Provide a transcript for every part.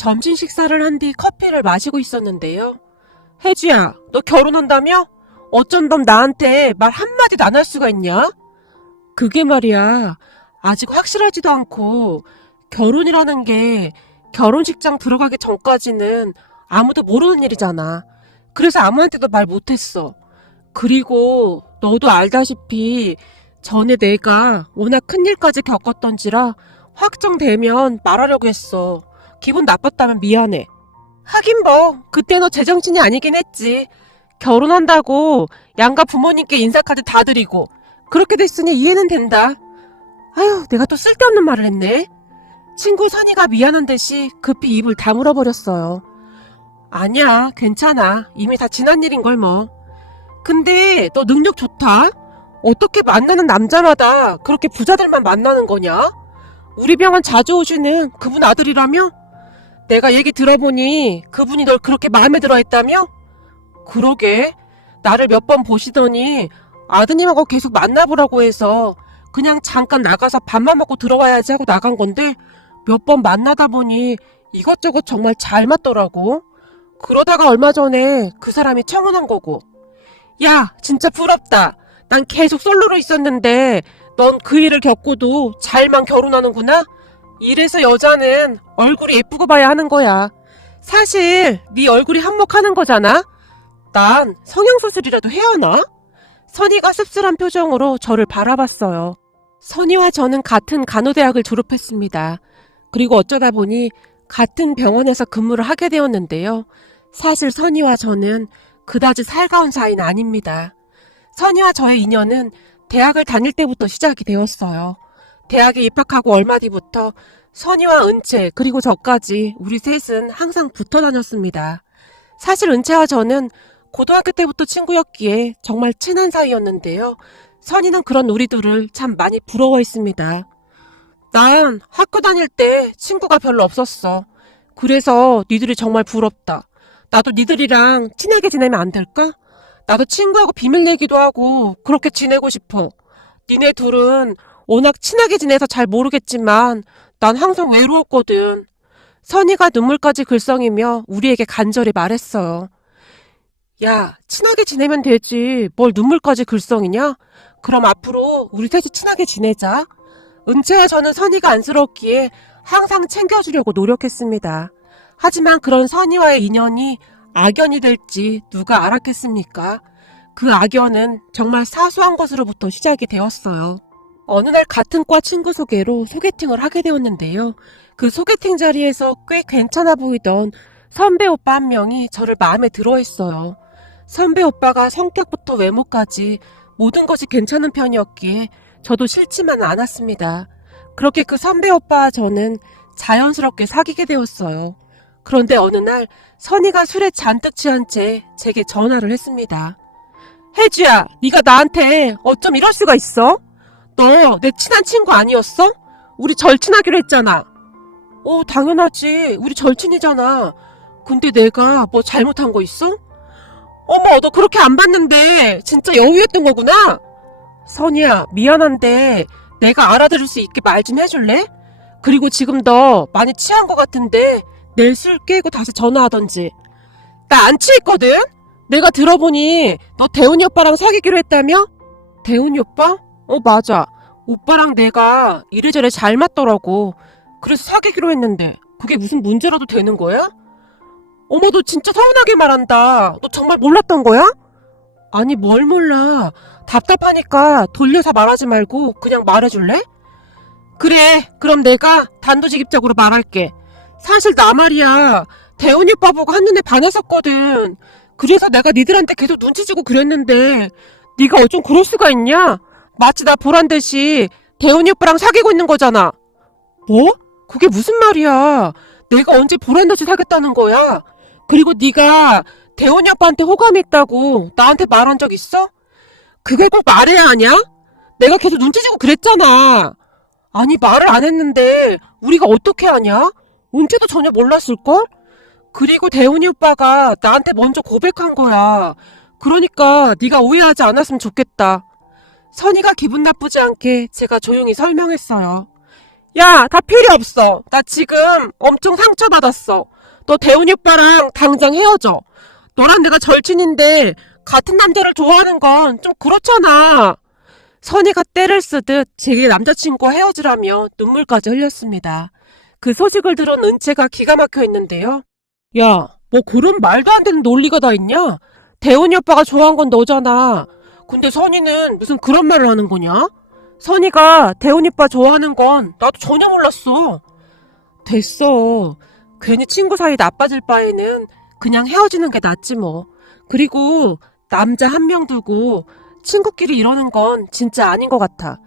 점심 식사를 한 뒤 커피를 마시고 있었는데요. 혜주야, 너 결혼한다며? 어쩐 넌 나한테 말 한마디도 안 할 수가 있냐? 그게 말이야, 아직 확실하지도 않고 결혼이라는 게 결혼식장 들어가기 전까지는 아무도 모르는 일이잖아. 그래서 아무한테도 말 못했어. 그리고 너도 알다시피 전에 내가 워낙 큰일까지 겪었던지라 확정되면 말하려고 했어. 기분 나빴다면 미안해. 하긴 뭐 그때 너 제정신이 아니긴 했지. 결혼한다고 양가 부모님께 인사카드 다 드리고 그렇게 됐으니 이해는 된다. 아휴, 내가 또 쓸데없는 말을 했네. 친구 선이가 미안한 듯이 급히 입을 다물어버렸어요. 아니야, 괜찮아. 이미 다 지난 일인걸 뭐. 근데 너 능력 좋다. 어떻게 만나는 남자마다 그렇게 부자들만 만나는 거냐? 우리 병원 자주 오시는 그분 아들이라며? 내가 얘기 들어보니 그분이 널 그렇게 마음에 들어 했다며? 그러게. 나를 몇 번 보시더니 아드님하고 계속 만나보라고 해서 그냥 잠깐 나가서 밥만 먹고 들어와야지 하고 나간 건데 몇 번 만나다 보니 이것저것 정말 잘 맞더라고. 그러다가 얼마 전에 그 사람이 청혼한 거고. 야, 진짜 부럽다. 난 계속 솔로로 있었는데 넌 그 일을 겪고도 잘만 결혼하는구나? 이래서 여자는 얼굴이 예쁘고 봐야 하는 거야. 사실 네 얼굴이 한몫하는 거잖아. 난 성형수술이라도 해야 하나? 선이가 씁쓸한 표정으로 저를 바라봤어요. 선이와 저는 같은 간호대학을 졸업했습니다. 그리고 어쩌다 보니 같은 병원에서 근무를 하게 되었는데요. 사실 선이와 저는 그다지 살가운 사이는 아닙니다. 선이와 저의 인연은 대학을 다닐 때부터 시작이 되었어요. 대학에 입학하고 얼마 뒤부터 선이와 은채 그리고 저까지 우리 셋은 항상 붙어 다녔습니다. 사실 은채와 저는 고등학교 때부터 친구였기에 정말 친한 사이였는데요. 선이는 그런 우리 둘을 참 많이 부러워했습니다. 난 학교 다닐 때 친구가 별로 없었어. 그래서 니들이 정말 부럽다. 나도 니들이랑 친하게 지내면 안 될까? 나도 친구하고 비밀 얘기도 하고 그렇게 지내고 싶어. 니네 둘은 워낙 친하게 지내서 잘 모르겠지만 난 항상 외로웠거든. 선이가 눈물까지 글썽이며 우리에게 간절히 말했어요. 야, 친하게 지내면 되지. 뭘 눈물까지 글썽이냐? 그럼 앞으로 우리 셋이 친하게 지내자. 은채와 저는 선이가 안쓰럽기에 항상 챙겨주려고 노력했습니다. 하지만 그런 선이와의 인연이 악연이 될지 누가 알았겠습니까? 그 악연은 정말 사소한 것으로부터 시작이 되었어요. 어느 날 같은 과 친구 소개로 소개팅을 하게 되었는데요. 그 소개팅 자리에서 꽤 괜찮아 보이던 선배 오빠 한 명이 저를 마음에 들어 했어요. 선배 오빠가 성격부터 외모까지 모든 것이 괜찮은 편이었기에 저도 싫지만은 않았습니다. 그렇게 그 선배 오빠와 저는 자연스럽게 사귀게 되었어요. 그런데 어느 날 선이가 술에 잔뜩 취한 채 제게 전화를 했습니다. 혜주야, 네가 나한테 어쩜 이럴 수가 있어? 너 내 친한 친구 아니었어? 우리 절친하기로 했잖아. 당연하지. 우리 절친이잖아. 근데 내가 뭐 잘못한 거 있어? 어머, 너 그렇게 안 봤는데 진짜 여우였던 거구나. 선이야, 미안한데 내가 알아들을 수 있게 말 좀 해줄래? 그리고 지금 너 많이 취한 거 같은데 내일 술 깨고 다시 전화하던지. 나 안 취했거든? 내가 들어보니 너 대훈이 오빠랑 사귀기로 했다며? 대훈이 오빠? 맞아. 오빠랑 내가 이래저래 잘 맞더라고. 그래서 사귀기로 했는데 그게 무슨 문제라도 되는 거야? 어머, 너 진짜 서운하게 말한다. 너 정말 몰랐던 거야? 아니, 뭘 몰라. 답답하니까 돌려서 말하지 말고 그냥 말해줄래? 그래, 그럼 내가 단도직입적으로 말할게. 사실 나 말이야, 대훈이 오빠 보고 한눈에 반했었거든. 그래서 내가 니들한테 계속 눈치 주고 그랬는데 네가 어쩜 그럴 수가 있냐? 마치 나 보란듯이 대훈이 오빠랑 사귀고 있는 거잖아. 뭐? 그게 무슨 말이야? 내가 언제 보란듯이 사귀었다는 거야? 그리고 네가 대훈이 오빠한테 호감이 있다고 나한테 말한 적 있어? 그걸 꼭 말해야 하냐? 내가 계속 눈치 주고 그랬잖아. 아니, 말을 안 했는데 우리가 어떻게 하냐? 은채도 전혀 몰랐을걸? 그리고 대훈이 오빠가 나한테 먼저 고백한 거야. 그러니까 네가 오해하지 않았으면 좋겠다. 선이가 기분 나쁘지 않게 제가 조용히 설명했어요. 야, 다 필요 없어. 나 지금 엄청 상처받았어. 너 대훈이 오빠랑 당장 헤어져. 너랑 내가 절친인데 같은 남자를 좋아하는 건 좀 그렇잖아. 선이가 때를 쓰듯 제게 남자친구와 헤어지라며 눈물까지 흘렸습니다. 그 소식을 들은 은채가 기가 막혀 있는데요. 야, 뭐 그런 말도 안 되는 논리가 다 있냐? 대훈이 오빠가 좋아한 건 너잖아. 근데 선이는 무슨 그런 말을 하는 거냐? 선이가 대훈이 오빠 좋아하는 건 나도 전혀 몰랐어. 됐어. 괜히 친구 사이 나빠질 바에는 그냥 헤어지는 게 낫지 뭐. 그리고 남자 한 명 두고 친구끼리 이러는 건 진짜 아닌 것 같아.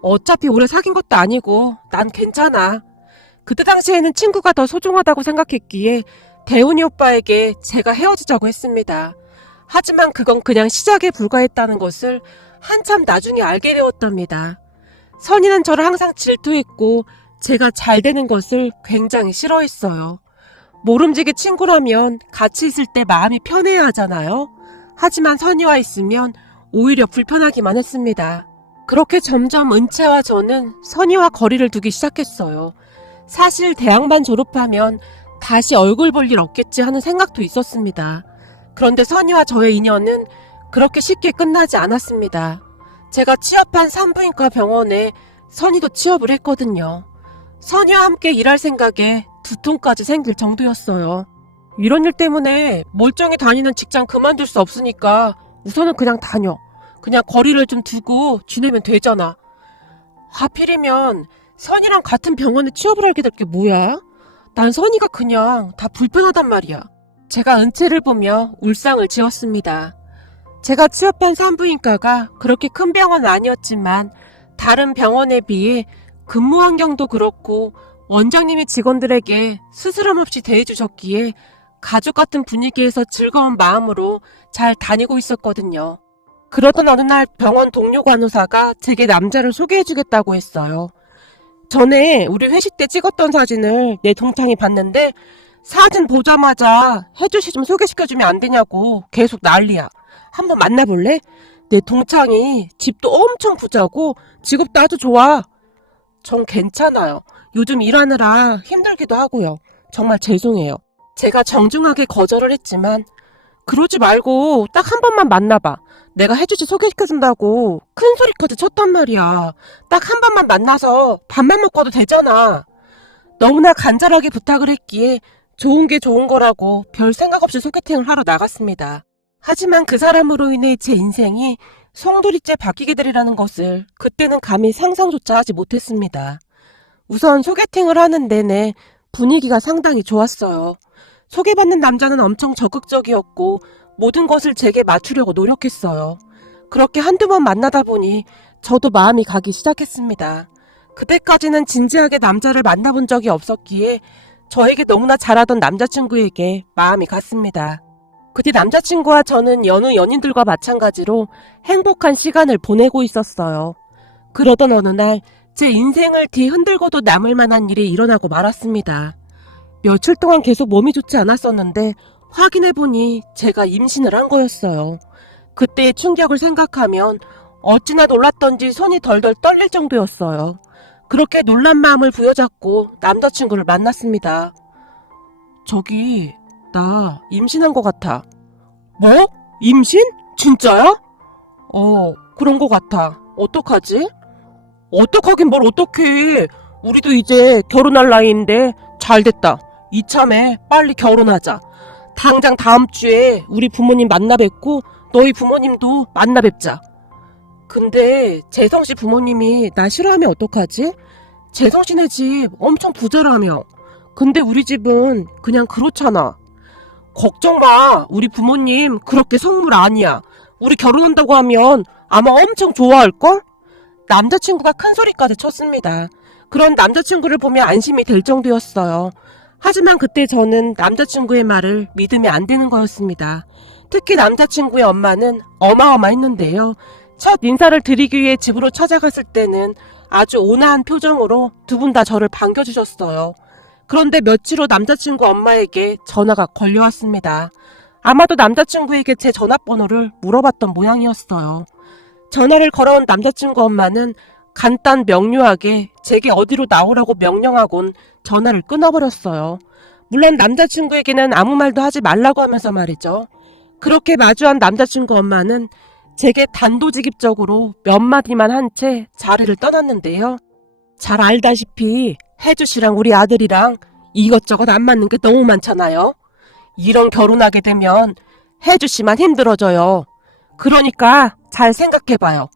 어차피 오래 사귄 것도 아니고 난 괜찮아. 그때 당시에는 친구가 더 소중하다고 생각했기에 대훈이 오빠에게 제가 헤어지자고 했습니다. 하지만 그건 그냥 시작에 불과했다는 것을 한참 나중에 알게 되었답니다. 선이는 저를 항상 질투했고 제가 잘 되는 것을 굉장히 싫어했어요. 모름지기 친구라면 같이 있을 때 마음이 편해야 하잖아요. 하지만 선이와 있으면 오히려 불편하기만 했습니다. 그렇게 점점 은채와 저는 선이와 거리를 두기 시작했어요. 사실 대학만 졸업하면 다시 얼굴 볼 일 없겠지 하는 생각도 있었습니다. 그런데 선이와 저의 인연은 그렇게 쉽게 끝나지 않았습니다. 제가 취업한 산부인과 병원에 선이도 취업을 했거든요. 선이와 함께 일할 생각에 두통까지 생길 정도였어요. 이런 일 때문에 멀쩡히 다니는 직장 그만둘 수 없으니까 우선은 그냥 다녀. 그냥 거리를 좀 두고 지내면 되잖아. 하필이면 선이랑 같은 병원에 취업을 하게 될 게 뭐야? 난 선이가 그냥 다 불편하단 말이야. 제가 은채를 보며 울상을 지었습니다. 제가 취업한 산부인과가 그렇게 큰 병원은 아니었지만 다른 병원에 비해 근무 환경도 그렇고 원장님이 직원들에게 스스럼 없이 대해주셨기에 가족 같은 분위기에서 즐거운 마음으로 잘 다니고 있었거든요. 그러던 어느 날 병원 동료 간호사가 제게 남자를 소개해주겠다고 했어요. 전에 우리 회식 때 찍었던 사진을 내 동창이 봤는데 사진 보자마자 혜주씨 좀 소개시켜주면 안 되냐고 계속 난리야. 한번 만나볼래? 내 동창이 집도 엄청 부자고 직업도 아주 좋아. 전 괜찮아요. 요즘 일하느라 힘들기도 하고요. 정말 죄송해요. 제가 정중하게 거절을 했지만 그러지 말고 딱 한 번만 만나봐. 내가 혜주씨 소개시켜준다고 큰 소리까지 쳤단 말이야. 딱 한 번만 만나서 밥만 먹고 와도 되잖아. 너무나 간절하게 부탁을 했기에 좋은 게 좋은 거라고 별 생각 없이 소개팅을 하러 나갔습니다. 하지만 그 사람으로 인해 제 인생이 송두리째 바뀌게 되리라는 것을 그때는 감히 상상조차 하지 못했습니다. 우선 소개팅을 하는 내내 분위기가 상당히 좋았어요. 소개받는 남자는 엄청 적극적이었고 모든 것을 제게 맞추려고 노력했어요. 그렇게 한두 번 만나다 보니 저도 마음이 가기 시작했습니다. 그때까지는 진지하게 남자를 만나본 적이 없었기에 저에게 너무나 잘하던 남자친구에게 마음이 갔습니다. 그때 남자친구와 저는 여느 연인들과 마찬가지로 행복한 시간을 보내고 있었어요. 그러던 어느 날 제 인생을 뒤흔들고도 남을 만한 일이 일어나고 말았습니다. 며칠 동안 계속 몸이 좋지 않았었는데 확인해보니 제가 임신을 한 거였어요. 그때의 충격을 생각하면 어찌나 놀랐던지 손이 덜덜 떨릴 정도였어요. 그렇게 놀란 마음을 부여잡고 남자친구를 만났습니다. 저기 나 임신한 것 같아. 뭐? 임신? 진짜야? 그런 것 같아. 어떡하지? 어떡하긴 뭘 어떡해. 우리도 이제 결혼할 나이인데 잘됐다. 이참에 빨리 결혼하자. 당장 다음 주에 우리 부모님 만나 뵙고 너희 부모님도 만나 뵙자. 근데 재성씨 부모님이 나 싫어하면 어떡하지? 재성씨네 집 엄청 부자라며. 근데 우리 집은 그냥 그렇잖아. 걱정 마. 우리 부모님 그렇게 성물 아니야. 우리 결혼한다고 하면 아마 엄청 좋아할걸? 남자친구가 큰 소리까지 쳤습니다. 그런 남자친구를 보면 안심이 될 정도였어요. 하지만 그때 저는 남자친구의 말을 믿으면 안 되는 거였습니다. 특히 남자친구의 엄마는 어마어마했는데요. 첫 인사를 드리기 위해 집으로 찾아갔을 때는 아주 온화한 표정으로 두 분 다 저를 반겨주셨어요. 그런데 며칠 후 남자친구 엄마에게 전화가 걸려왔습니다. 아마도 남자친구에게 제 전화번호를 물어봤던 모양이었어요. 전화를 걸어온 남자친구 엄마는 간단 명료하게 제게 어디로 나오라고 명령하곤 전화를 끊어버렸어요. 물론 남자친구에게는 아무 말도 하지 말라고 하면서 말이죠. 그렇게 마주한 남자친구 엄마는 제게 단도직입적으로 몇 마디만 한 채 자리를 떠났는데요. 잘 알다시피 혜주 씨랑 우리 아들이랑 이것저것 안 맞는 게 너무 많잖아요. 이런 결혼하게 되면 혜주 씨만 힘들어져요. 그러니까 잘 생각해봐요.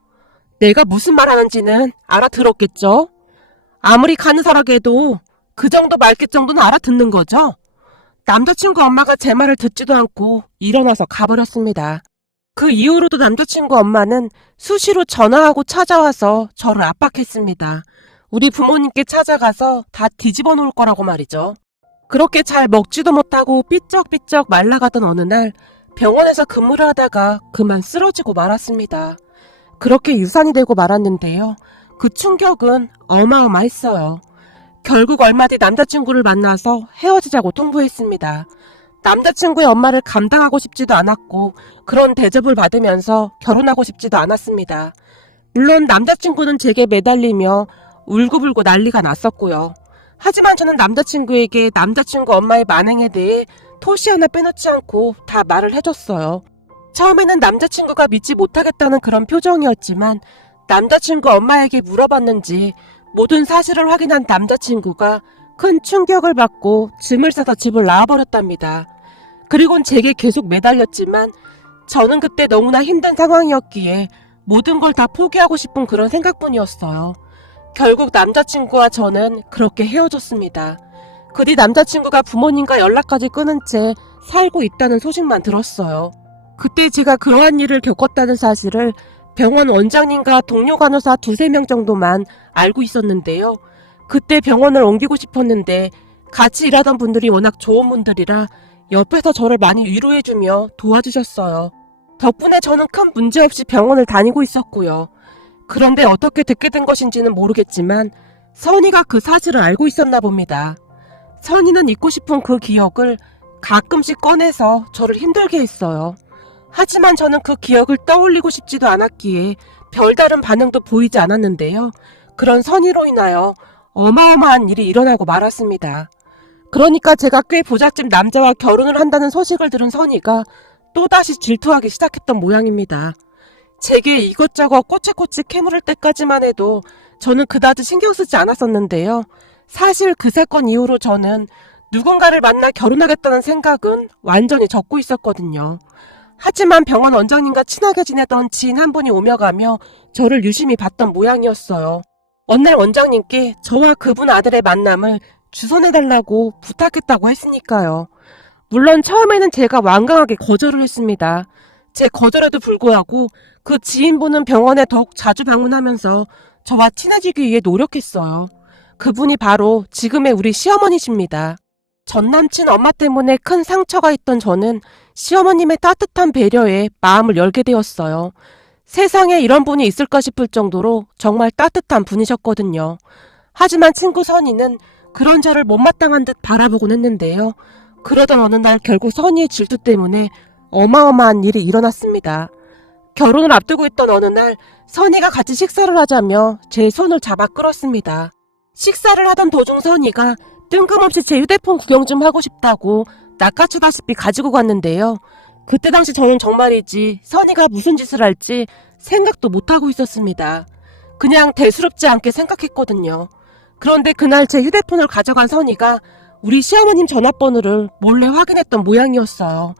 내가 무슨 말 하는지는 알아들었겠죠? 아무리 가느사라게도 그 정도 말귀 정도는 알아듣는 거죠? 남자친구 엄마가 제 말을 듣지도 않고 일어나서 가버렸습니다. 그 이후로도 남자친구 엄마는 수시로 전화하고 찾아와서 저를 압박했습니다. 우리 부모님께 찾아가서 다 뒤집어 놓을 거라고 말이죠. 그렇게 잘 먹지도 못하고 삐쩍삐쩍 말라가던 어느 날 병원에서 근무를 하다가 그만 쓰러지고 말았습니다. 그렇게 유산이 되고 말았는데요. 그 충격은 어마어마했어요. 결국 얼마 뒤 남자친구를 만나서 헤어지자고 통보했습니다. 남자친구의 엄마를 감당하고 싶지도 않았고 그런 대접을 받으면서 결혼하고 싶지도 않았습니다. 물론 남자친구는 제게 매달리며 울고불고 난리가 났었고요. 하지만 저는 남자친구에게 남자친구 엄마의 만행에 대해 토시 하나 빼놓지 않고 다 말을 해줬어요. 처음에는 남자친구가 믿지 못하겠다는 그런 표정이었지만 남자친구 엄마에게 물어봤는지 모든 사실을 확인한 남자친구가 큰 충격을 받고 짐을 싸서 집을 나와버렸답니다. 그리고는 제게 계속 매달렸지만 저는 그때 너무나 힘든 상황이었기에 모든 걸 다 포기하고 싶은 그런 생각뿐이었어요. 결국 남자친구와 저는 그렇게 헤어졌습니다. 그 뒤 남자친구가 부모님과 연락까지 끊은 채 살고 있다는 소식만 들었어요. 그때 제가 그러한 일을 겪었다는 사실을 병원 원장님과 동료 간호사 2-3명 정도만 알고 있었는데요. 그때 병원을 옮기고 싶었는데 같이 일하던 분들이 워낙 좋은 분들이라 옆에서 저를 많이 위로해주며 도와주셨어요. 덕분에 저는 큰 문제 없이 병원을 다니고 있었고요. 그런데 어떻게 듣게 된 것인지는 모르겠지만 선이가 그 사실을 알고 있었나 봅니다. 선이는 잊고 싶은 그 기억을 가끔씩 꺼내서 저를 힘들게 했어요. 하지만 저는 그 기억을 떠올리고 싶지도 않았기에 별다른 반응도 보이지 않았는데요. 그런 선의로 인하여 어마어마한 일이 일어나고 말았습니다. 그러니까 제가 꽤 부잣집 남자와 결혼을 한다는 소식을 들은 선의가 또다시 질투하기 시작했던 모양입니다. 제게 이것저것 꼬치꼬치 캐물을 때까지만 해도 저는 그다지 신경 쓰지 않았었는데요. 사실 그 사건 이후로 저는 누군가를 만나 결혼하겠다는 생각은 완전히 접고 있었거든요. 하지만 병원 원장님과 친하게 지내던 지인 한 분이 오며 가며 저를 유심히 봤던 모양이었어요. 어느 날 원장님께 저와 그분 아들의 만남을 주선해달라고 부탁했다고 했으니까요. 물론 처음에는 제가 완강하게 거절을 했습니다. 제 거절에도 불구하고 그 지인분은 병원에 더욱 자주 방문하면서 저와 친해지기 위해 노력했어요. 그분이 바로 지금의 우리 시어머니십니다. 전남친 엄마 때문에 큰 상처가 있던 저는 시어머님의 따뜻한 배려에 마음을 열게 되었어요. 세상에 이런 분이 있을까 싶을 정도로 정말 따뜻한 분이셨거든요. 하지만 친구 선이는 그런 저를 못마땅한 듯 바라보곤 했는데요. 그러던 어느 날 결국 선이의 질투 때문에 어마어마한 일이 일어났습니다. 결혼을 앞두고 있던 어느 날 선이가 같이 식사를 하자며 제 손을 잡아 끌었습니다. 식사를 하던 도중 선이가 뜬금없이 제 휴대폰 구경 좀 하고 싶다고 낚아채다시피 가지고 갔는데요. 그때 당시 저는 정말이지 선이가 무슨 짓을 할지 생각도 못하고 있었습니다. 그냥 대수롭지 않게 생각했거든요. 그런데 그날 제 휴대폰을 가져간 선이가 우리 시어머님 전화번호를 몰래 확인했던 모양이었어요.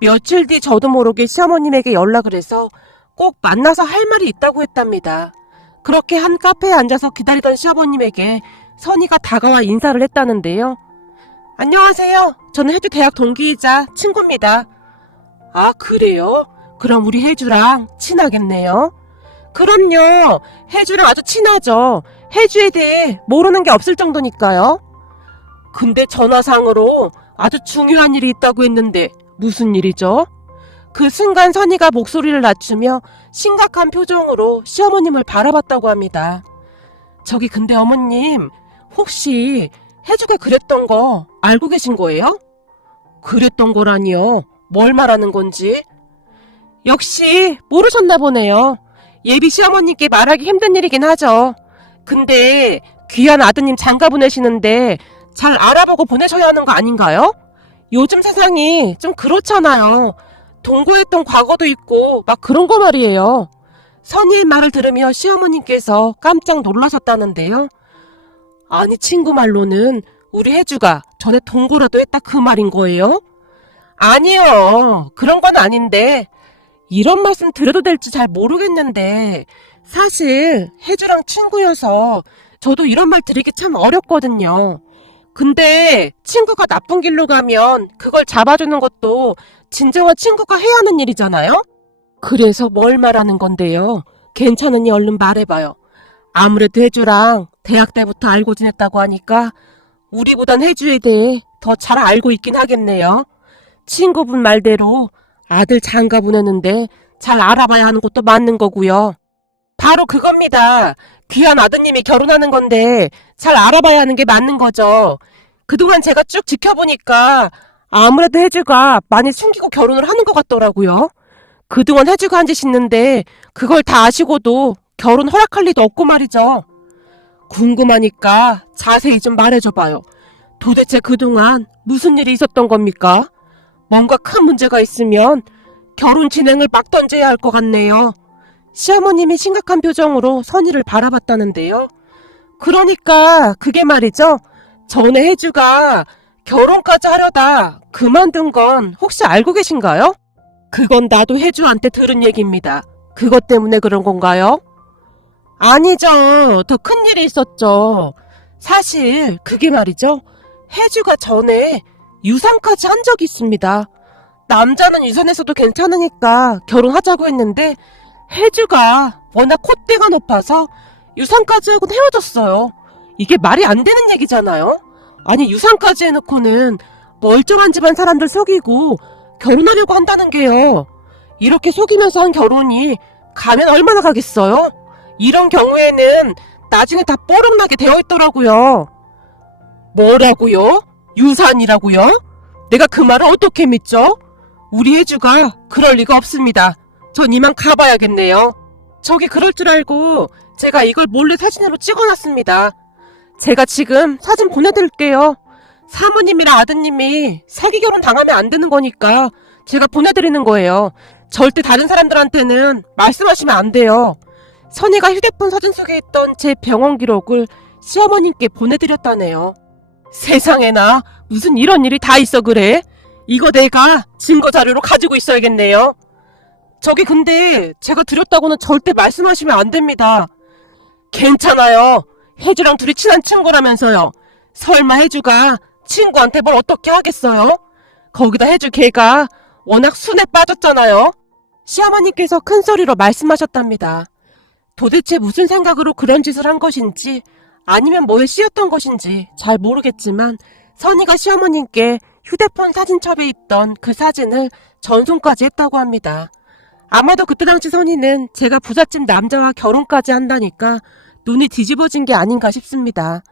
며칠 뒤 저도 모르게 시어머님에게 연락을 해서 꼭 만나서 할 말이 있다고 했답니다. 그렇게 한 카페에 앉아서 기다리던 시어머님에게 선이가 다가와 인사를 했다는데요. 안녕하세요. 저는 혜주 대학 동기이자 친구입니다. 아, 그래요? 그럼 우리 혜주랑 친하겠네요. 그럼요. 혜주랑 아주 친하죠. 혜주에 대해 모르는 게 없을 정도니까요. 근데 전화상으로 아주 중요한 일이 있다고 했는데 무슨 일이죠? 그 순간 선이가 목소리를 낮추며 심각한 표정으로 시어머님을 바라봤다고 합니다. 저기 근데 어머님, 혹시 혜주가 그랬던 거 알고 계신 거예요? 그랬던 거라니요? 뭘 말하는 건지? 역시 모르셨나 보네요. 예비 시어머님께 말하기 힘든 일이긴 하죠. 근데 귀한 아드님 장가 보내시는데 잘 알아보고 보내셔야 하는 거 아닌가요? 요즘 세상이 좀 그렇잖아요. 동거했던 과거도 있고 막 그런 거 말이에요. 선의의 말을 들으며 시어머님께서 깜짝 놀라셨다는데요. 아니 친구 말로는 우리 혜주가 전에 동거라도 했다 그 말인 거예요? 아니요. 그런 건 아닌데 이런 말씀 드려도 될지 잘 모르겠는데 사실 혜주랑 친구여서 저도 이런 말 드리기 참 어렵거든요. 근데 친구가 나쁜 길로 가면 그걸 잡아주는 것도 진정한 친구가 해야 하는 일이잖아요? 그래서 뭘 말하는 건데요? 괜찮으니 얼른 말해봐요. 아무래도 혜주랑 대학 때부터 알고 지냈다고 하니까 우리보단 혜주에 대해 더 잘 알고 있긴 하겠네요. 친구분 말대로 아들 장가 보내는데 잘 알아봐야 하는 것도 맞는 거고요. 바로 그겁니다. 귀한 아드님이 결혼하는 건데 잘 알아봐야 하는 게 맞는 거죠. 그동안 제가 쭉 지켜보니까 아무래도 혜주가 많이 숨기고 결혼을 하는 것 같더라고요. 그동안 혜주가 한 짓 있는데 그걸 다 아시고도 결혼 허락할 리도 없고 말이죠. 궁금하니까 자세히 좀 말해줘봐요. 도대체 그동안 무슨 일이 있었던 겁니까? 뭔가 큰 문제가 있으면 결혼 진행을 막 던져야 할 것 같네요. 시어머님이 심각한 표정으로 선희를 바라봤다는데요. 그러니까 그게 말이죠. 전에 혜주가 결혼까지 하려다 그만둔 건 혹시 알고 계신가요? 그건 나도 혜주한테 들은 얘기입니다. 그것 때문에 그런 건가요? 아니죠. 더 큰 일이 있었죠. 사실 그게 말이죠. 혜주가 전에 유산까지 한 적이 있습니다. 남자는 유산에서도 괜찮으니까 결혼하자고 했는데 혜주가 워낙 콧대가 높아서 유산까지 하고 헤어졌어요. 이게 말이 안 되는 얘기잖아요. 아니 유산까지 해놓고는 멀쩡한 집안 사람들 속이고 결혼하려고 한다는 게요. 이렇게 속이면서 한 결혼이 가면 얼마나 가겠어요? 이런 경우에는 나중에 다 뽀록나게 되어 있더라고요. 뭐라고요? 유산이라고요? 내가 그 말을 어떻게 믿죠? 우리 혜주가 그럴 리가 없습니다. 전 이만 가봐야겠네요. 저기 그럴 줄 알고 제가 이걸 몰래 사진으로 찍어놨습니다. 제가 지금 사진 보내드릴게요. 사모님이랑 아드님이 사기 결혼 당하면 안 되는 거니까 제가 보내드리는 거예요. 절대 다른 사람들한테는 말씀하시면 안 돼요. 선희가 휴대폰 사진 속에 있던 제 병원 기록을 시어머님께 보내드렸다네요. 세상에나 무슨 이런 일이 다 있어 그래? 이거 내가 증거 자료로 가지고 있어야겠네요. 저기 근데 제가 드렸다고는 절대 말씀하시면 안 됩니다. 괜찮아요. 혜주랑 둘이 친한 친구라면서요. 설마 혜주가 친구한테 뭘 어떻게 하겠어요? 거기다 혜주 걔가 워낙 순에 빠졌잖아요. 시어머니께서 큰 소리로 말씀하셨답니다. 도대체 무슨 생각으로 그런 짓을 한 것인지 아니면 뭐에 씌였던 것인지 잘 모르겠지만 선희가 시어머님께 휴대폰 사진첩에 있던 그 사진을 전송까지 했다고 합니다. 아마도 그때 당시 선희는 제가 부잣집 남자와 결혼까지 한다니까 눈이 뒤집어진 게 아닌가 싶습니다.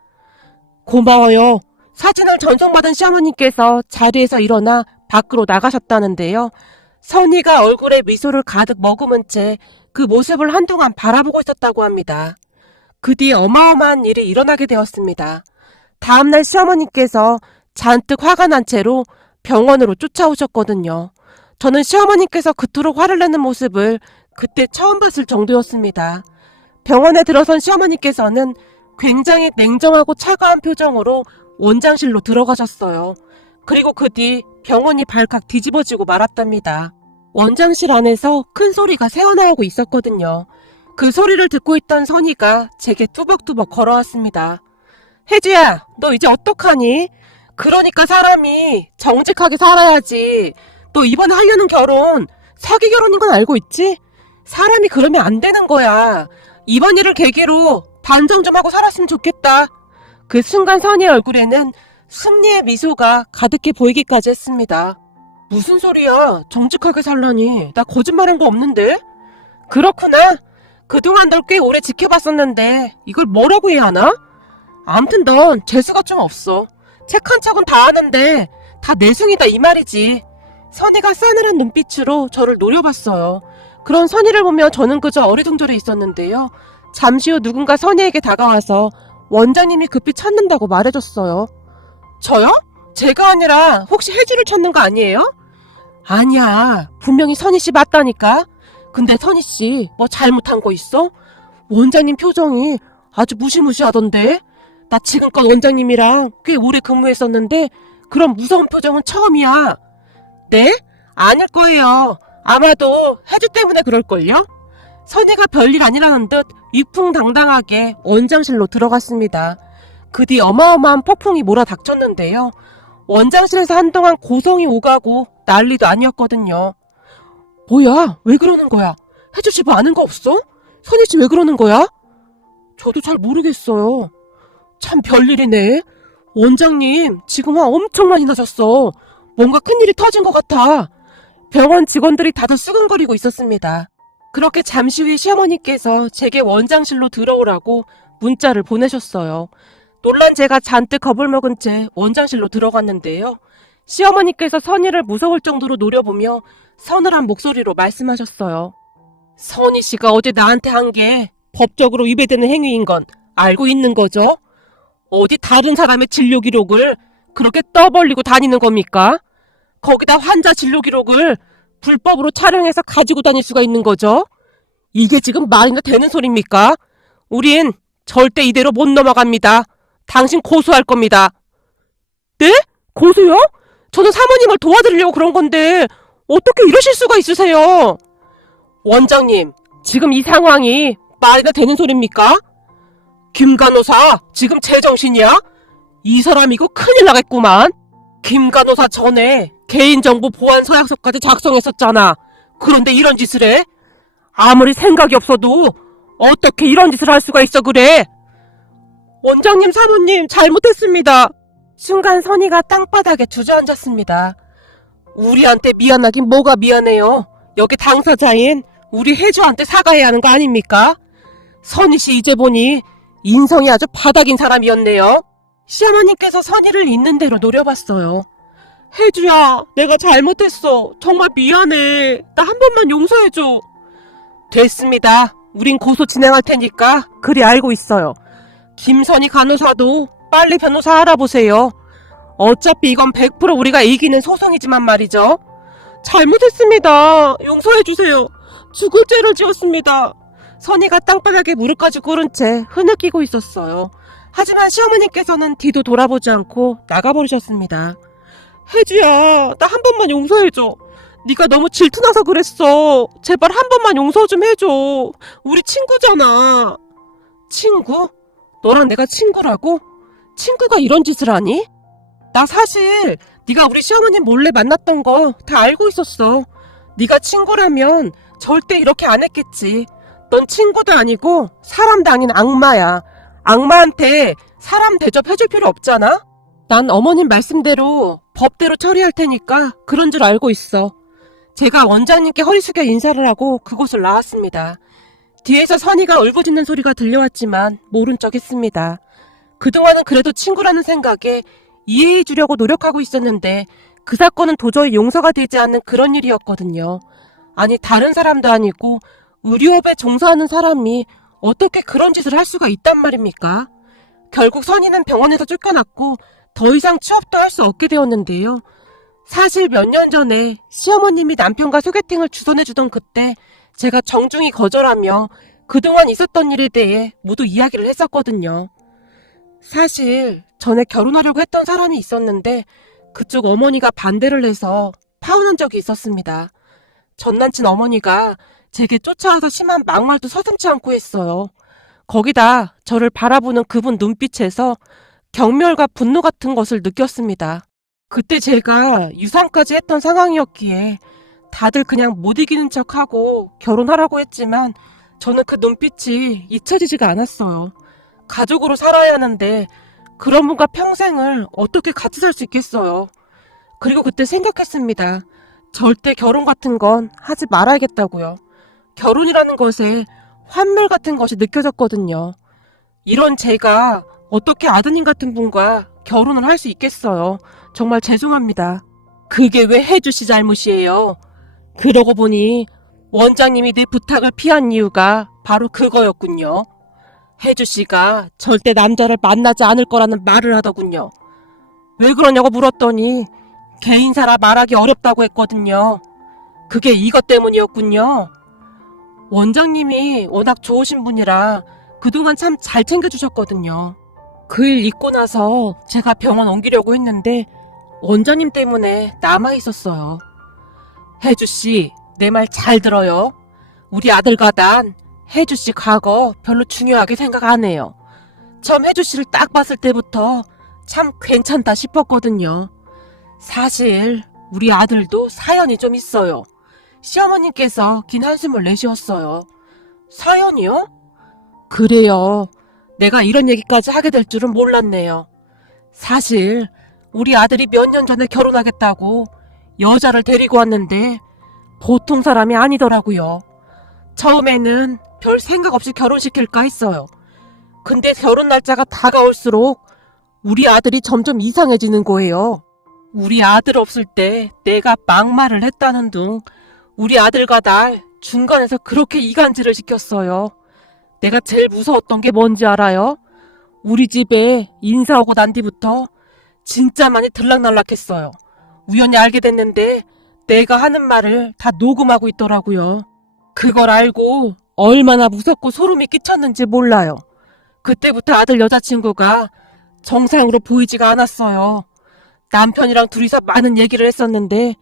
고마워요. 사진을 전송받은 시어머님께서 자리에서 일어나 밖으로 나가셨다는데요. 선희가 얼굴에 미소를 가득 머금은 채 그 모습을 한동안 바라보고 있었다고 합니다. 그 뒤에 어마어마한 일이 일어나게 되었습니다. 다음날 시어머님께서 잔뜩 화가 난 채로 병원으로 쫓아오셨거든요. 저는 시어머님께서 그토록 화를 내는 모습을 그때 처음 봤을 정도였습니다. 병원에 들어선 시어머님께서는 굉장히 냉정하고 차가운 표정으로 원장실로 들어가셨어요. 그리고 그 뒤 병원이 발칵 뒤집어지고 말았답니다. 원장실 안에서 큰 소리가 새어나오고 있었거든요. 그 소리를 듣고 있던 선희가 제게 뚜벅뚜벅 걸어왔습니다. 혜주야, 너 이제 어떡하니? 그러니까 사람이 정직하게 살아야지. 너 이번에 하려는 결혼 사기 결혼인 건 알고 있지? 사람이 그러면 안 되는 거야. 이번 일을 계기로 반성 좀 하고 살았으면 좋겠다. 그 순간 선희의 얼굴에는 승리의 미소가 가득해 보이기까지 했습니다. 무슨 소리야? 정직하게 살라니. 나 거짓말한 거 없는데? 그렇구나. 그동안 널 꽤 오래 지켜봤었는데 이걸 뭐라고 해야 하나? 암튼 넌 재수가 좀 없어. 책 한 척은 다 아는데 다 내숭이다 이 말이지. 선희가 싸늘한 눈빛으로 저를 노려봤어요. 그런 선희를 보며 저는 그저 어리둥절해 있었는데요. 잠시 후 누군가 선희에게 다가와서 원장님이 급히 찾는다고 말해줬어요. 저요? 제가 아니라 혹시 혜주를 찾는 거 아니에요? 아니야. 분명히 선희씨 맞다니까. 근데 선희씨 뭐 잘못한 거 있어? 원장님 표정이 아주 무시무시하던데. 나 지금껏 원장님이랑 꽤 오래 근무했었는데 그런 무서운 표정은 처음이야. 네? 아닐 거예요. 아마도 혜주 때문에 그럴걸요? 선희가 별일 아니라는 듯 위풍당당하게 원장실로 들어갔습니다. 그 뒤 어마어마한 폭풍이 몰아닥쳤는데요. 원장실에서 한동안 고성이 오가고 난리도 아니었거든요. 뭐야? 왜 그러는 거야? 혜주씨 뭐 아는 거 없어? 선희씨 왜 그러는 거야? 저도 잘 모르겠어요. 참 별일이네. 원장님 지금 화 엄청 많이 나셨어. 뭔가 큰일이 터진 것 같아. 병원 직원들이 다들 수근거리고 있었습니다. 그렇게 잠시 후에 시어머니께서 제게 원장실로 들어오라고 문자를 보내셨어요. 놀란 제가 잔뜩 겁을 먹은 채 원장실로 들어갔는데요. 시어머니께서 선희를 무서울 정도로 노려보며 서늘한 목소리로 말씀하셨어요. 선희 씨가 어제 나한테 한 게 법적으로 위배되는 행위인 건 알고 있는 거죠? 어디 다른 사람의 진료 기록을 그렇게 떠벌리고 다니는 겁니까? 거기다 환자 진료 기록을 불법으로 촬영해서 가지고 다닐 수가 있는 거죠? 이게 지금 말이나 되는 소리입니까? 우린 절대 이대로 못 넘어갑니다. 당신 고소할 겁니다. 네? 고소요? 저는 사모님을 도와드리려고 그런 건데 어떻게 이러실 수가 있으세요? 원장님, 지금 이 상황이 말이나 되는 소리입니까? 김 간호사, 지금 제정신이야? 이 사람 이거 큰일 나겠구만. 김 간호사 전에 개인정보 보안 서약서까지 작성했었잖아. 그런데 이런 짓을 해? 아무리 생각이 없어도 어떻게 이런 짓을 할 수가 있어 그래? 원장님, 사모님 잘못했습니다. 순간 선희가 땅바닥에 주저앉았습니다. 우리한테 미안하긴 뭐가 미안해요. 여기 당사자인 우리 혜주한테 사과해야 하는 거 아닙니까? 선희씨 이제 보니 인성이 아주 바닥인 사람이었네요. 시어머니께서 선희를 있는 대로 노려봤어요. 혜주야, 내가 잘못했어. 정말 미안해. 나 한 번만 용서해줘. 됐습니다. 우린 고소 진행할 테니까 그리 알고 있어요. 김선희 간호사도 빨리 변호사 알아보세요. 어차피 이건 100% 우리가 이기는 소송이지만 말이죠. 잘못했습니다. 용서해주세요. 죽을 죄를 지었습니다. 선희가 땅바닥에 무릎까지 꿇은 채 흐느끼고 있었어요. 하지만 시어머니께서는 뒤도 돌아보지 않고 나가버리셨습니다. 혜주야, 나 한 번만 용서해줘. 네가 너무 질투나서 그랬어. 제발 한 번만 용서 좀 해줘. 우리 친구잖아. 친구? 너랑 내가 친구라고? 친구가 이런 짓을 하니? 나 사실 네가 우리 시어머님 몰래 만났던 거 다 알고 있었어. 네가 친구라면 절대 이렇게 안 했겠지. 넌 친구도 아니고 사람도 아닌 악마야. 악마한테 사람 대접해줄 필요 없잖아? 난 어머님 말씀대로 법대로 처리할 테니까 그런 줄 알고 있어. 제가 원장님께 허리 숙여 인사를 하고 그곳을 나왔습니다. 뒤에서 선희가 울부짖는 소리가 들려왔지만 모른 척 했습니다. 그동안은 그래도 친구라는 생각에 이해해 주려고 노력하고 있었는데 그 사건은 도저히 용서가 되지 않는 그런 일이었거든요. 아니, 다른 사람도 아니고 의료업에 종사하는 사람이 어떻게 그런 짓을 할 수가 있단 말입니까? 결국 선희는 병원에서 쫓겨났고 더 이상 취업도 할 수 없게 되었는데요. 사실 몇 년 전에 시어머님이 남편과 소개팅을 주선해주던 그때 제가 정중히 거절하며 그동안 있었던 일에 대해 모두 이야기를 했었거든요. 사실 전에 결혼하려고 했던 사람이 있었는데 그쪽 어머니가 반대를 해서 파혼한 적이 있었습니다. 전 남친 어머니가 제게 쫓아와서 심한 막말도 서슴지 않고 했어요. 거기다 저를 바라보는 그분 눈빛에서 경멸과 분노 같은 것을 느꼈습니다. 그때 제가 유산까지 했던 상황이었기에 다들 그냥 못 이기는 척하고 결혼하라고 했지만 저는 그 눈빛이 잊혀지지가 않았어요. 가족으로 살아야 하는데 그런 분과 평생을 어떻게 같이 살 수 있겠어요. 그리고 그때 생각했습니다. 절대 결혼 같은 건 하지 말아야겠다고요. 결혼이라는 것에 환멸 같은 것이 느껴졌거든요. 이런 제가 어떻게 아드님 같은 분과 결혼을 할 수 있겠어요. 정말 죄송합니다. 그게 왜 혜주씨 잘못이에요? 그러고 보니 원장님이 내 부탁을 피한 이유가 바로 그거였군요. 혜주씨가 절대 남자를 만나지 않을 거라는 말을 하더군요. 왜 그러냐고 물었더니 개인사라 말하기 어렵다고 했거든요. 그게 이것 때문이었군요. 원장님이 워낙 좋으신 분이라 그동안 참 잘 챙겨주셨거든요. 그 일 있고 나서 제가 병원 옮기려고 했는데 원장님 때문에 남아있었어요. 혜주씨, 내 말 잘 들어요. 우리 아들과 난 혜주씨 과거 별로 중요하게 생각 안 해요. 처음 혜주씨를 딱 봤을 때부터 참 괜찮다 싶었거든요. 사실 우리 아들도 사연이 좀 있어요. 시어머님께서 긴 한숨을 내쉬었어요. 사연이요? 그래요. 내가 이런 얘기까지 하게 될 줄은 몰랐네요. 사실 우리 아들이 몇 년 전에 결혼하겠다고 여자를 데리고 왔는데 보통 사람이 아니더라고요. 처음에는 별 생각 없이 결혼시킬까 했어요. 근데 결혼 날짜가 다가올수록 우리 아들이 점점 이상해지는 거예요. 우리 아들 없을 때 내가 막말을 했다는 둥 우리 아들과 날 중간에서 그렇게 이간질을 시켰어요. 내가 제일 무서웠던 게 뭔지 알아요? 우리 집에 인사 오고 난 뒤부터 진짜 많이 들락날락했어요. 우연히 알게 됐는데 내가 하는 말을 다 녹음하고 있더라고요. 그걸 알고 얼마나 무섭고 소름이 끼쳤는지 몰라요. 그때부터 아들 여자친구가 정상으로 보이지가 않았어요. 남편이랑 둘이서 많은 얘기를 했었는데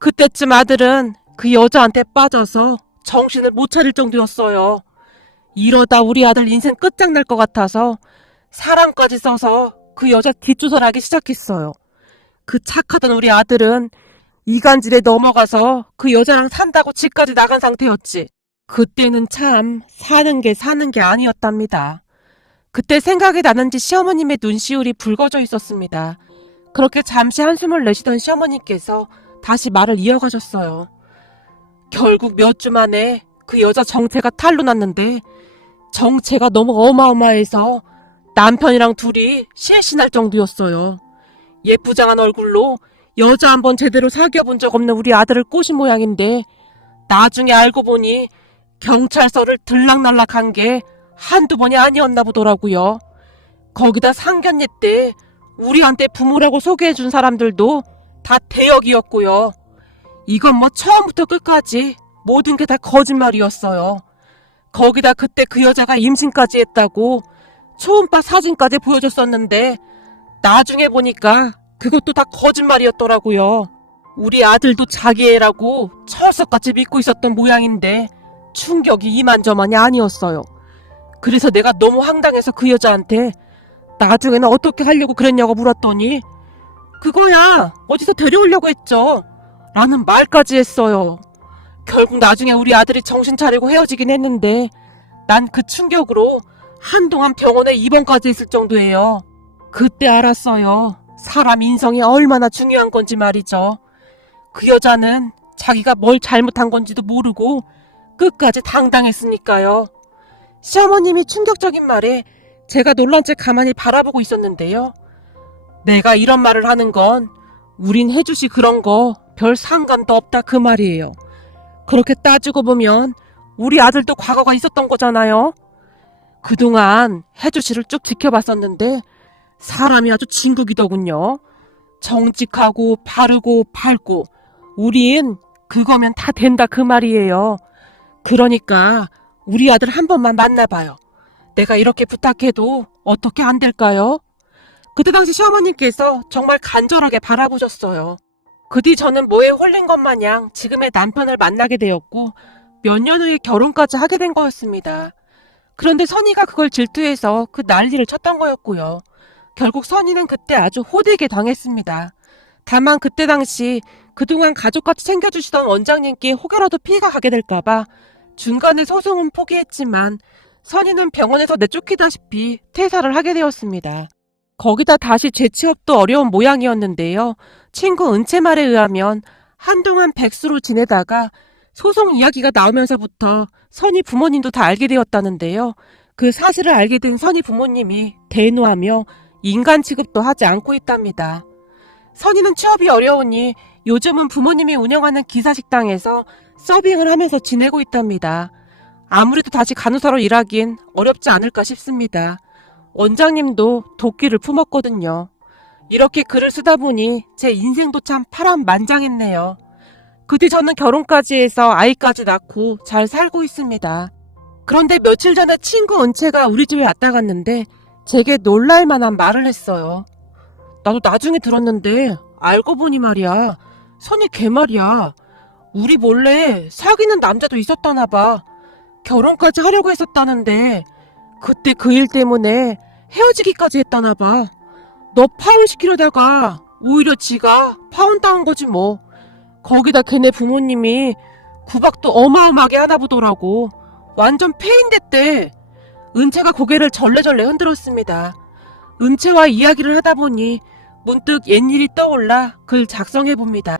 그때쯤 아들은 그 여자한테 빠져서 정신을 못 차릴 정도였어요. 이러다 우리 아들 인생 끝장날 것 같아서 사람까지 써서 그 여자 뒷조사를 하기 시작했어요. 그 착하던 우리 아들은 이간질에 넘어가서 그 여자랑 산다고 집까지 나간 상태였지. 그때는 참 사는 게 아니었답니다. 그때 생각이 나는지 시어머님의 눈시울이 붉어져 있었습니다. 그렇게 잠시 한숨을 내쉬던 시어머니께서 다시 말을 이어가셨어요. 결국 몇 주 만에 그 여자 정체가 탄로 났는데 정체가 너무 어마어마해서 남편이랑 둘이 실신할 정도였어요. 예쁘장한 얼굴로 여자 한번 제대로 사귀어본 적 없는 우리 아들을 꼬신 모양인데 나중에 알고 보니 경찰서를 들락날락한 게 한두 번이 아니었나 보더라고요. 거기다 상견례 때 우리한테 부모라고 소개해준 사람들도 다 대역이었고요. 이건 뭐 처음부터 끝까지 모든 게 다 거짓말이었어요. 거기다 그때 그 여자가 임신까지 했다고 초음파 사진까지 보여줬었는데 나중에 보니까 그것도 다 거짓말이었더라고요. 우리 아들도 자기 애라고 철석같이 믿고 있었던 모양인데 충격이 이만저만이 아니었어요. 그래서 내가 너무 황당해서 그 여자한테 나중에는 어떻게 하려고 그랬냐고 물었더니 그거야 어디서 데려오려고 했죠 라는 말까지 했어요. 결국 나중에 우리 아들이 정신 차리고 헤어지긴 했는데 난 그 충격으로 한동안 병원에 입원까지 했을 정도예요. 그때 알았어요. 사람 인성이 얼마나 중요한 건지 말이죠. 그 여자는 자기가 뭘 잘못한 건지도 모르고 끝까지 당당했으니까요. 시어머님이 충격적인 말에 제가 놀란 채 가만히 바라보고 있었는데요. 내가 이런 말을 하는 건 우린 혜주씨 그런 거 별 상관도 없다 그 말이에요. 그렇게 따지고 보면 우리 아들도 과거가 있었던 거잖아요. 그동안 혜주씨를 쭉 지켜봤었는데 사람이 아주 진국이더군요. 정직하고 바르고 밝고 우린 그거면 다 된다 그 말이에요. 그러니까 우리 아들 한 번만 만나봐요. 내가 이렇게 부탁해도 어떻게 안 될까요? 그때 당시 시어머님께서 정말 간절하게 바라보셨어요. 그 뒤 저는 뭐에 홀린 것 마냥 지금의 남편을 만나게 되었고 몇 년 후에 결혼까지 하게 된 거였습니다. 그런데 선희가 그걸 질투해서 그 난리를 쳤던 거였고요. 결국 선희는 그때 아주 호되게 당했습니다. 다만 그때 당시 그동안 가족같이 챙겨주시던 원장님께 혹여라도 피해가 가게 될까봐 중간에 소송은 포기했지만 선희는 병원에서 내쫓기다시피 퇴사를 하게 되었습니다. 거기다 다시 재취업도 어려운 모양이었는데요. 친구 은채 말에 의하면 한동안 백수로 지내다가 소송 이야기가 나오면서부터 선희 부모님도 다 알게 되었다는데요. 그 사실을 알게 된 선희 부모님이 대노하며 인간 취급도 하지 않고 있답니다. 선희는 취업이 어려우니 요즘은 부모님이 운영하는 기사식당에서 서빙을 하면서 지내고 있답니다. 아무래도 다시 간호사로 일하긴 어렵지 않을까 싶습니다. 원장님도 도끼를 품었거든요. 이렇게 글을 쓰다 보니 제 인생도 참 파란만장했네요. 그 뒤 저는 결혼까지 해서 아이까지 낳고 잘 살고 있습니다. 그런데 며칠 전에 친구 은채가 우리 집에 왔다 갔는데 제게 놀랄 만한 말을 했어요. 나도 나중에 들었는데 알고 보니 말이야, 선이 걔 말이야. 우리 몰래 사귀는 남자도 있었다나 봐. 결혼까지 하려고 했었다는데 그때 그 일 때문에 헤어지기까지 했다나 봐. 너 파혼시키려다가 오히려 지가 파혼당한 거지 뭐. 거기다 걔네 부모님이 구박도 어마어마하게 하나 보더라고. 완전 폐인됐대. 은채가 고개를 절레절레 흔들었습니다. 은채와 이야기를 하다 보니 문득 옛일이 떠올라 글 작성해봅니다.